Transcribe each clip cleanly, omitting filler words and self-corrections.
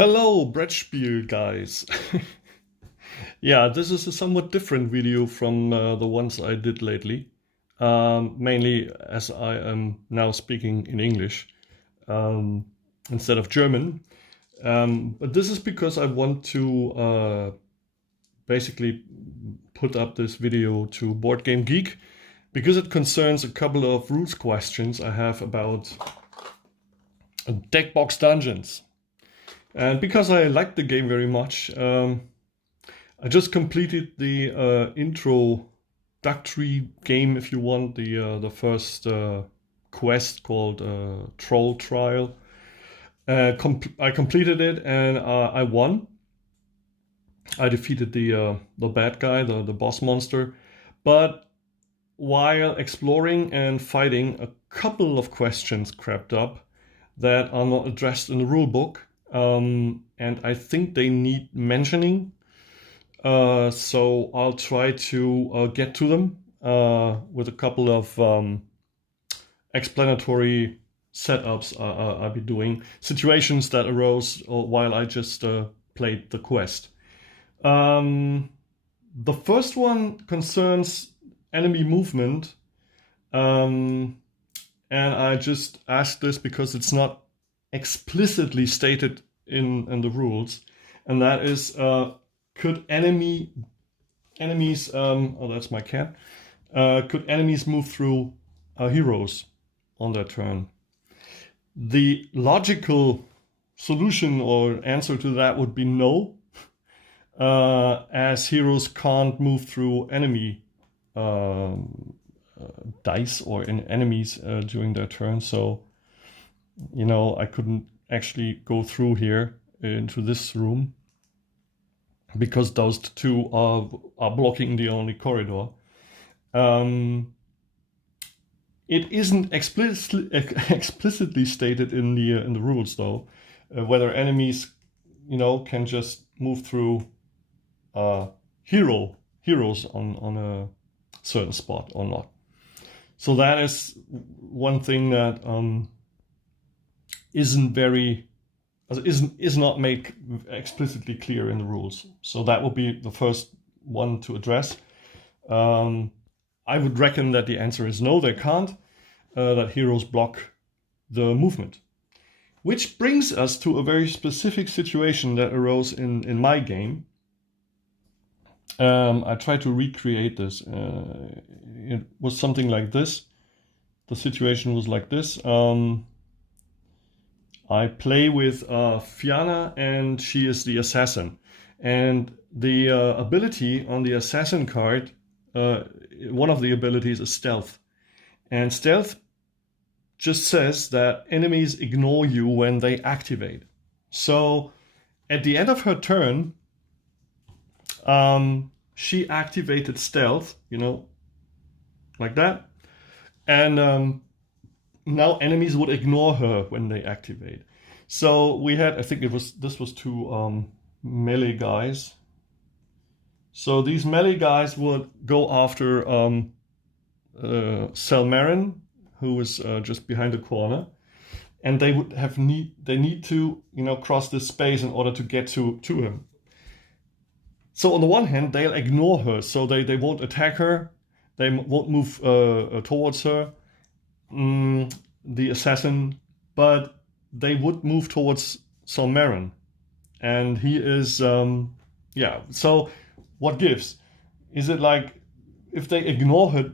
Hello, Brettspiel guys. Yeah, this is a somewhat different video from the ones I did lately. Mainly as I am now speaking in English instead of German. But this is because I want to basically put up this video to Board Game Geek because it concerns a couple of rules questions I have about deck box dungeons. And because I like the game very much, I just completed the introductory game, if you want, the first quest called Troll Trial. I completed it and I won. I defeated the bad guy, the boss monster. But while exploring and fighting, a couple of questions crept up that are not addressed in the rulebook. And I think they need mentioning. So I'll try to get to them with a couple of explanatory setups I'll be doing. Situations that arose while I just played the quest. The first one concerns enemy movement. And I just asked this because it's not explicitly stated in the rules. And that is... could enemies, oh, that's my cat. Could enemies move through heroes on their turn? The logical solution or answer to that would be no, as heroes can't move through enemy dice or enemies during their turn. So, you know, I couldn't actually go through here into this room, because those two are blocking the only corridor. It isn't explicitly stated in the rules, though, whether enemies, you know, can just move through heroes on a certain spot or not. So that is one thing that is not made explicitly clear in the rules. So that would be the first one to address. I would reckon that the answer is no, they can't, that heroes block the movement. Which brings us to a very specific situation that arose in my game. I tried to recreate this. It was something like this. The situation was like this. I play with Fianna, and she is the assassin. And the ability on the assassin card, one of the abilities is stealth. And stealth just says that enemies ignore you when they activate. So at the end of her turn, she activated stealth, you know, like that. And now enemies would ignore her when they activate. So we had, I think this was two melee guys. So these melee guys would go after Selmarin, who was just behind the corner, and they would need to, you know, cross this space in order to get to him. So on the one hand, they'll ignore her, so they won't attack her, they won't move towards her. The assassin, but they would move towards Solmarin, and he is so what gives? Is it like, if they ignore her,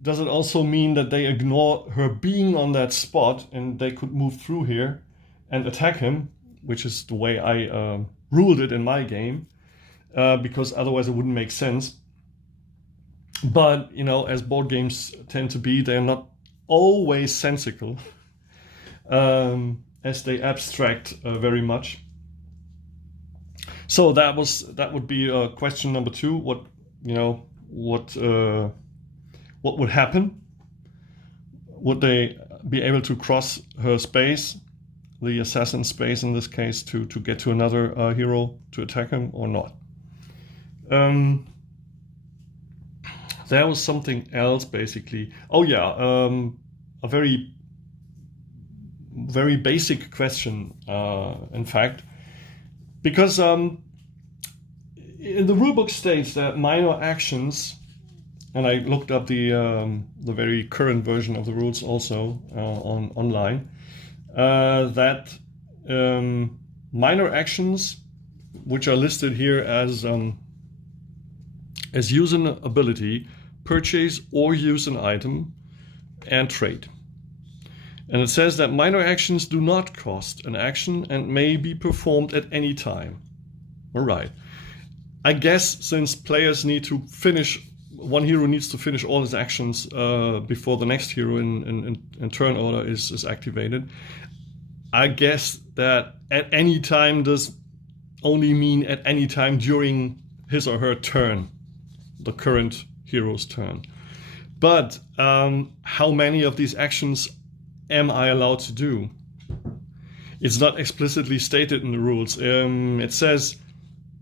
does it also mean that they ignore her being on that spot and they could move through here and attack him, which is the way I ruled it in my game, because otherwise it wouldn't make sense. But, you know, as board games tend to be, they're not always sensical, as they abstract very much. So that would be question number two. What would happen? Would they be able to cross her space, the assassin space in this case, to get to another hero to attack him or not? There was something else, basically. Oh yeah, a very basic question, in fact. because in the rulebook states that minor actions, and I looked up the very current version of the rules also online, that minor actions, which are listed here as use an ability, purchase or use an item, and trade. And it says that minor actions do not cost an action and may be performed at any time. All right. I guess since players need to finish, one hero needs to finish all his actions before the next hero in turn order is activated. I guess that at any time does only mean at any time during his or her turn, the current hero's turn. But how many of these actions am I allowed to do? It's not explicitly stated in the rules. It says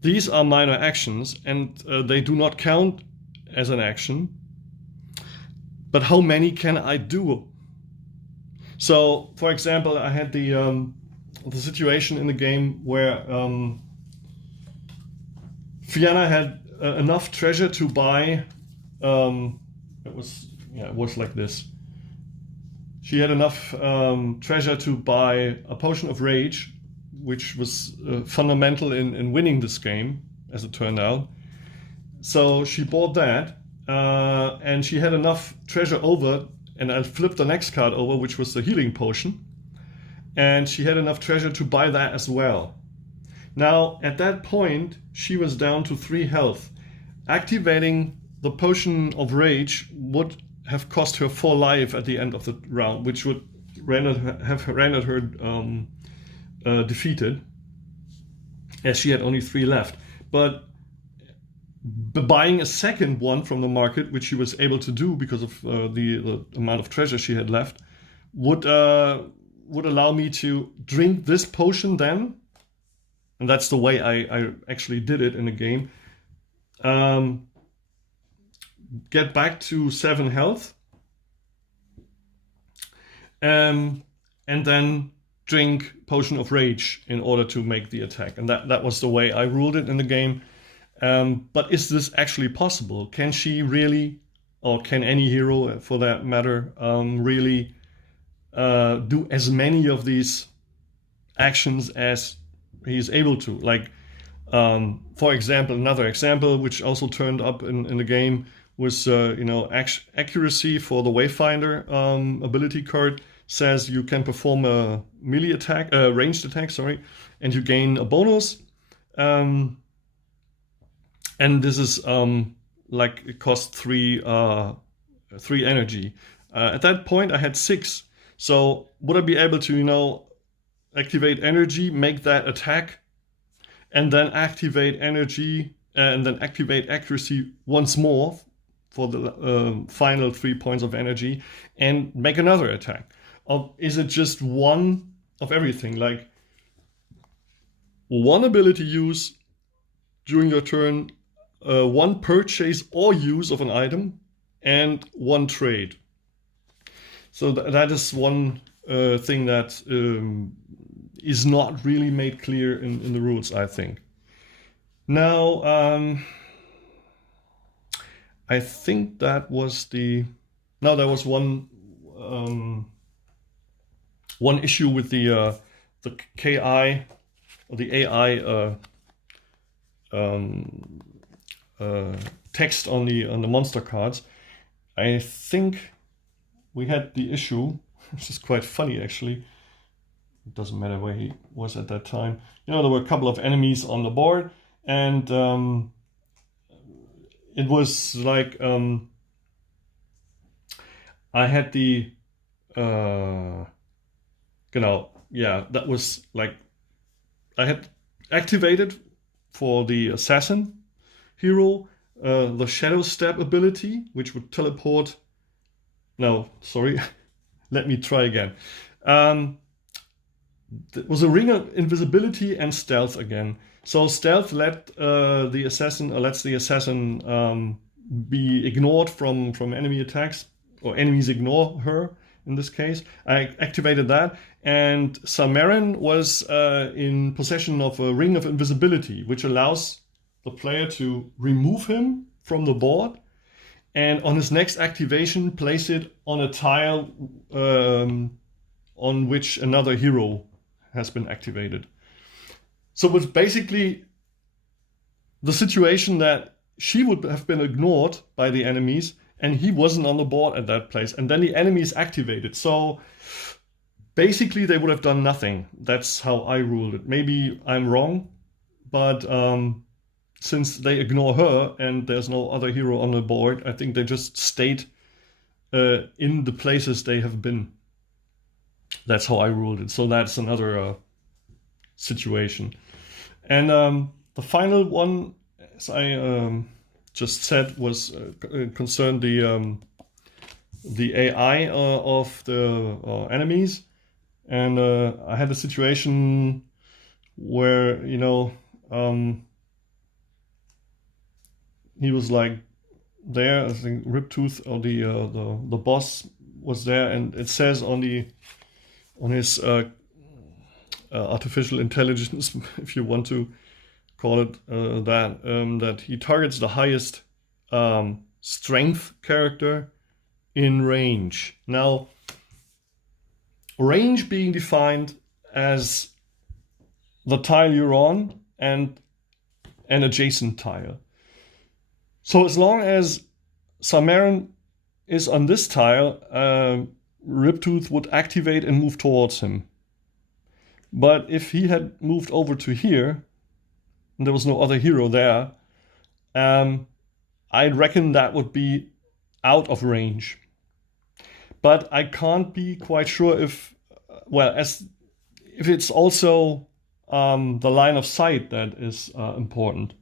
these are minor actions and they do not count as an action. But how many can I do? So, for example, I had the situation in the game where Fianna had enough treasure to buy. It was like this. She had enough treasure to buy a potion of rage, which was fundamental in winning this game, as it turned out. So she bought that, and she had enough treasure over, and I flipped the next card over, which was the healing potion, and she had enough treasure to buy that as well. Now, at that point, she was down to 3 health. Activating the potion of rage would have cost her 4 life at the end of the round, which would have rendered her defeated, as she had only 3 left. But buying a second one from the market, which she was able to do because of the amount of treasure she had left, would allow me to drink this potion then, and that's the way I actually did it in the game. Get back to 7 health, and then drink Potion of Rage in order to make the attack. And that was the way I ruled it in the game. But is this actually possible? Can she really, or can any hero for that matter, really do as many of these actions as he is able to? Like, for example, another example which also turned up in the game was accuracy for the Wayfinder ability card says you can perform a melee attack, ranged attack, sorry, and you gain a bonus. And this is like it costs 3 energy. At that point, I had 6. So would I be able to activate energy, make that attack, and then activate energy and then activate accuracy once more for the final 3 points of energy and make another attack? Or is it just one of everything? Like one ability use during your turn, one purchase or use of an item, and one trade. So that is one thing that is not really made clear in the rules, I think. Now, I think that was there was one issue with the KI or the AI text on the monster cards. I think we had the issue, which is quite funny actually. It doesn't matter where he was at that time. There were a couple of enemies on the board, and it was like I had the that was like I had activated for the assassin hero the shadow step ability, which would teleport. No, sorry, let me try again. It was a ring of invisibility and stealth again. So stealth lets the assassin be ignored from enemy attacks, or enemies ignore her in this case. I activated that, and Salmarin was in possession of a ring of invisibility, which allows the player to remove him from the board, and on his next activation, place it on a tile on which another hero has been activated. So it's basically the situation that she would have been ignored by the enemies, and he wasn't on the board at that place, and then the enemy is activated. So basically they would have done nothing. That's how I ruled it. Maybe I'm wrong, but since they ignore her and there's no other hero on the board, I think they just stayed in the places they have been. That's how I ruled it. So that's another situation. And the final one, as I just said, was concerned the AI of the enemies. And I had a situation where, you know, he was like there. I think Riptooth, or the boss, was there, and it says on his artificial intelligence, if you want to call it that he targets the highest strength character in range. Now, range being defined as the tile you're on and an adjacent tile. So as long as Salmarin is on this tile, Riptooth would activate and move towards him. But if he had moved over to here, and there was no other hero there, I reckon that would be out of range. But I can't be quite sure if it's also the line of sight that is important.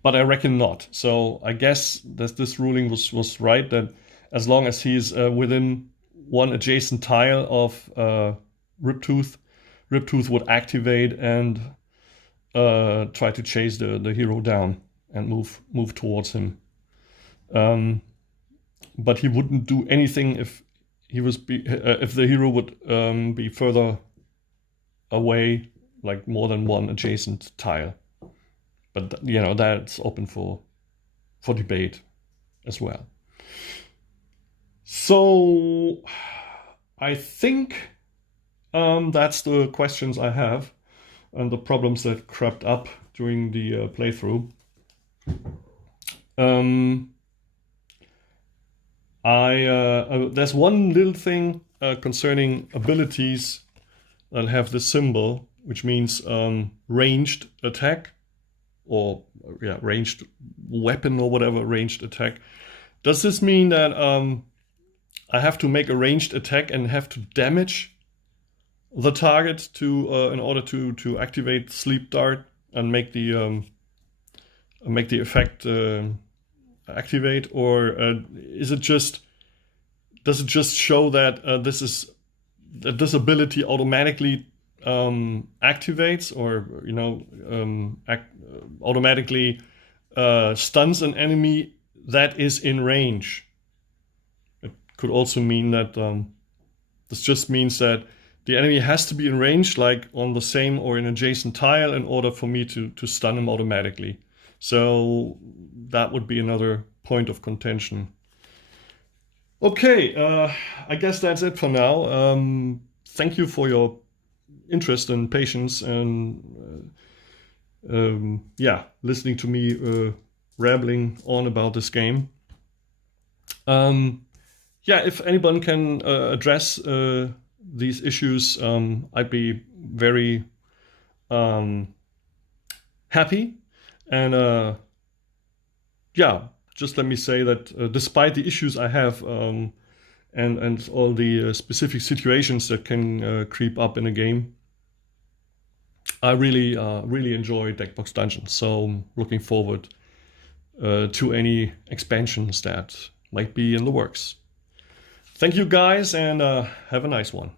But I reckon not. So I guess that this ruling was right, that as long as he's within one adjacent tile of Riptooth would activate and try to chase the hero down and move towards him. But he wouldn't do anything if if the hero would be further away, like more than one adjacent tile. But you know, that's open for debate as well. So I think that's the questions I have and the problems that crept up during the playthrough. There's one little thing concerning abilities that have this symbol, which means ranged attack, or ranged weapon, or whatever, ranged attack. Does this mean that I have to make a ranged attack and have to damage the target to in order to activate Sleep Dart and make the effect activate, or does it just show that this ability automatically activates, or automatically stuns an enemy that is in range? It could also mean that this just means that the enemy has to be in range, like on the same or an adjacent tile, in order for me to stun him automatically. So that would be another point of contention. Okay, I guess that's it for now. Thank you for your interest and patience, and listening to me rambling on about this game. If anyone can address these issues, I'd be very happy. And just let me say that despite the issues I have and all the specific situations that can creep up in a game, I really enjoy Deckbox Dungeons. So I'm looking forward to any expansions that might be in the works. Thank you guys, and have a nice one.